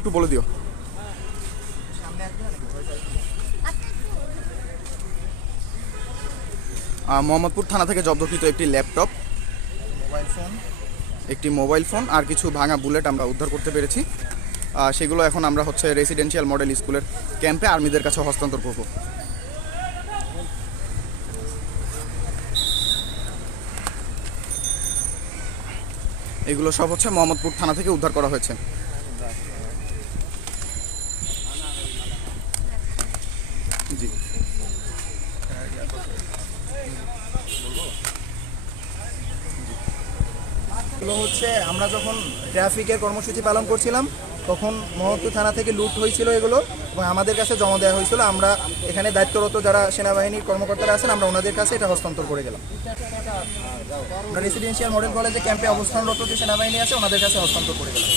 একটু বলে দিও। মোহাম্মদপুর থানা থেকে জব্দকৃত একটি ল্যাপটপ মোবাইল ফোন একটি মোবাইল ফোন আর কিছু ভাঙা বুলেট আমরা উদ্ধার করতে পেরেছি। সেগুলো এখন আমরা হচ্ছে রেসিডেন্সিয়াল মডেল স্কুলের ক্যাম্পে আর্মিদের কাছে হস্তান্তর করব। এগুলো সব হচ্ছে মোহাম্মদপুর থানা থেকে উদ্ধার করা হয়েছে। জি। হচ্ছে আমরা যখন ট্রাফিকের কর্মসূচি পালন করছিলাম, তখন মহত্তর থানা থেকে লুট হয়েছিল এগুলো এবং আমাদের কাছে জমা দেওয়া হয়েছিল। আমরা এখানে দায়িত্বরত যারা সেনাবাহিনীর কর্মকর্তারা আছেন, আমরা ওনাদের কাছে এটা হস্তান্তর করে গেলাম। রেসিডেন্সিয়াল মডেল কলেজে ক্যাম্পে অবস্থানরত যে সেনাবাহিনী আছে, ওনাদের কাছে হস্তান্তর করে গেলাম।